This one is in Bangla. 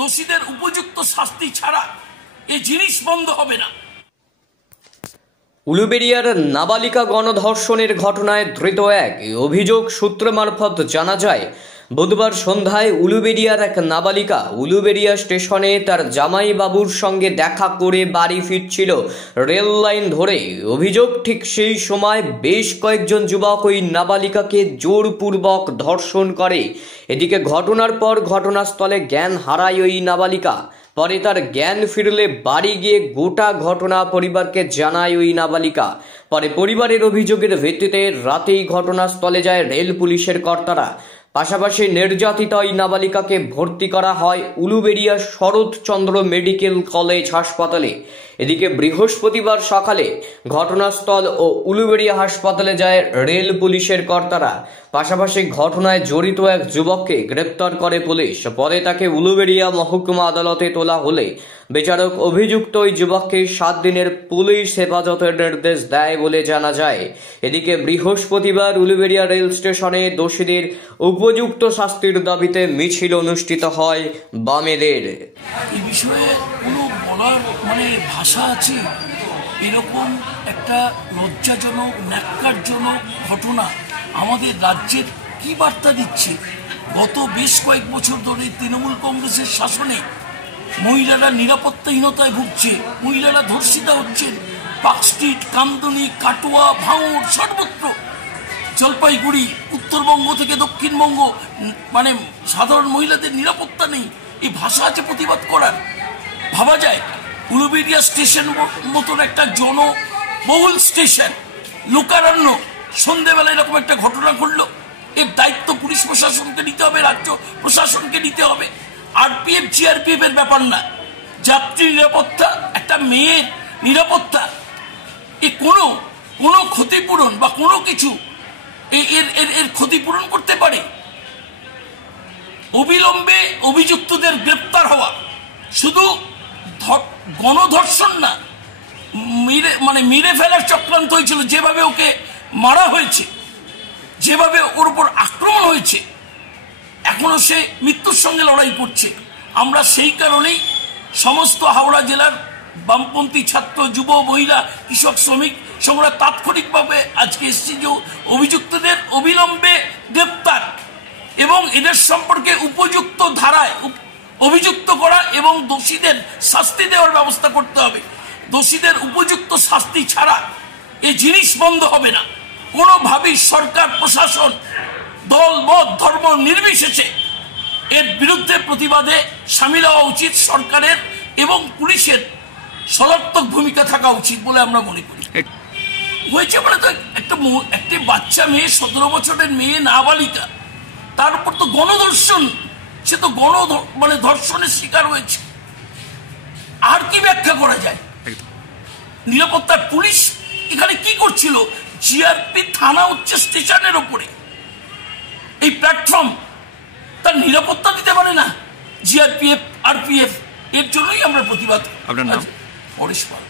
দোষীদের উপযুক্ত শাস্তি ছাড়া এ জিনিস বন্ধ হবে না। উলুবেড়িয়ার নাবালিকা গণধর্ষণের ঘটনায় ধৃত এক অভিযোগ সূত্র মারফত জানা যায়, বুধবার সন্ধ্যায় উলুবেড়িয়ার এক নাবালিকা উলুবেড়িয়া স্টেশনে তার জামাই বাবুর সঙ্গে দেখা করে বাড়ি ফিরছিল রেল লাইন ধরে। অভিযোগ, ঠিক সেই সময় বেশ কয়েকজন যুবক ওই নাবালিকাকে জোরপূর্বক ধর্ষণ করে। এদিকে ঘটনার পর ঘটনাস্থলে জ্ঞান হারায় ওই নাবালিকা। পরে তার জ্ঞান ফিরলে বাড়ি গিয়ে গোটা ঘটনা পরিবারকে জানায় ওই নাবালিকা। পরে পরিবারের অভিযোগের ভিত্তিতে রাতেই ঘটনাস্থলে যায় রেল পুলিশের কর্তারা। পাশাপাশি নির্যাতিতা ওই নাবালিকাকে ভর্তি করা হয় উলুবেড়িয়া শরৎচন্দ্র মেডিকেল কলেজ হাসপাতালে। এদিকে বৃহস্পতিবার সকালে ঘটনাস্থল ও উলুবেড়িয়া হাসপাতালে যায় রেল পুলিশের কর্তারা। পাশাপাশি ঘটনায় জড়িত এক যুবককে গ্রেপ্তার করে পুলিশ। পরে তাকে উলুবেড়িয়া মহকুমা আদালতে তোলা হলে বিচারক অভিযুক্ত ওই যুবককে 7 দিনের পুলিশ হেফাজতের নির্দেশ দেয় বলে জানা যায়। এদিকে বৃহস্পতিবার উলুবেড়িয়া রেল স্টেশনে দোষীদের উপযুক্ত শাস্তির দাবিতে মিছিল অনুষ্ঠিত হয় বামেদের। এই বিষয়ে কোনো বলার ভাষা আছে? এরকম একটা লজ্জাজনক ন্যাক্কারজনক ঘটনা আমাদের রাজ্যের কি বার্তা দিচ্ছে? গত বেশ কয়েক বছর ধরে তৃণমূল কংগ্রেসের শাসনে মহিলারা নিরাপত্তাহীনতায় ভুগছে, মহিলারা ধর্ষিতা হচ্ছেন। পার্কস্ট্রিট, কামদুনি, কাটোয়া, ভাঙড়, সর্বত্র, জলপাইগুড়ি, উত্তরবঙ্গ থেকে দক্ষিণবঙ্গ, সাধারণ মহিলাদের নিরাপত্তা নেই। এই ভাষা আছে প্রতিবাদ করার? ভাবা যায় উলুবেড়িয়া স্টেশন মতন একটা জনবহুল স্টেশন, লোকারণ্য, সন্ধ্যেবেলা এরকম একটা ঘটনা ঘটলো। এর দায়িত্ব পুলিশ প্রশাসনকে নিতে হবে, রাজ্য প্রশাসনকে নিতে হবে। আরপিএফ জিআরপিএফ এর ব্যাপার না। যাত্রী নিরাপত্তা, একটা মেয়ের নিরাপত্তা, এ কোনো ক্ষতিপূরণ বা কোনো কিছু এর ক্ষতিপূরণ করতে পারে? অবিলম্বে অভিযুক্তদের গ্রেপ্তার হওয়া, শুধু গণধর্ষণ না, মেরে ফেলার চক্রান্ত হয়েছিল। যেভাবে ওকে মারা হয়েছে, যেভাবে ওর উপর আক্রমণ হয়েছে, এখনো সে মৃত্যুর সঙ্গে লড়াই করছে। আমরা সেই কারণেই সমস্ত হাওড়া জেলার বামপন্থী ছাত্র, যুব, মহিলা, কৃষক, শ্রমিক সংগ্রাম তাৎক্ষণিকভাবে আজকে এসেছি যে অভিযুক্তদের অবিলম্বে গ্রেপ্তার এবং এদের সম্পর্কে উপযুক্ত ধারায় অভিযুক্ত করা এবং দোষীদের শাস্তি দেওয়ার ব্যবস্থা করতে হবে। দোষীদের উপযুক্ত শাস্তি ছাড়া এ জিনিস বন্ধ হবে না। কোনোভাবেই সরকার প্রশাসন, দল, মত, ধর্ম নির্বিশেষে এর বিরুদ্ধে প্রতিবাদে সামিল হওয়া উচিত। সরকারের এবং পুলিশের সদর্থক ভূমিকা থাকা উচিত বলে আমরা মনে করি। হয়েছে তো একটি বাচ্চা মেয়ে, 17 বছরের মেয়ে, নাবালিকা, তার উপর তো গণধর্ষণ, সে তো ধর্ষণের শিকার হয়েছে। আর কি ব্যাখ্যা করা যায়? নিরাপত্তার পুলিশ এখানে কি করছিল? জিআরপি থানা হচ্ছে স্টেশনের ওপরে, এই প্ল্যাটফর্ম, তার নিরাপত্তা দিতে পারে না জিআরপিএফ, আরপিএফ। এর জন্যই আমরা প্রতিবাদ। আপনার নাম? পরেশ পাল।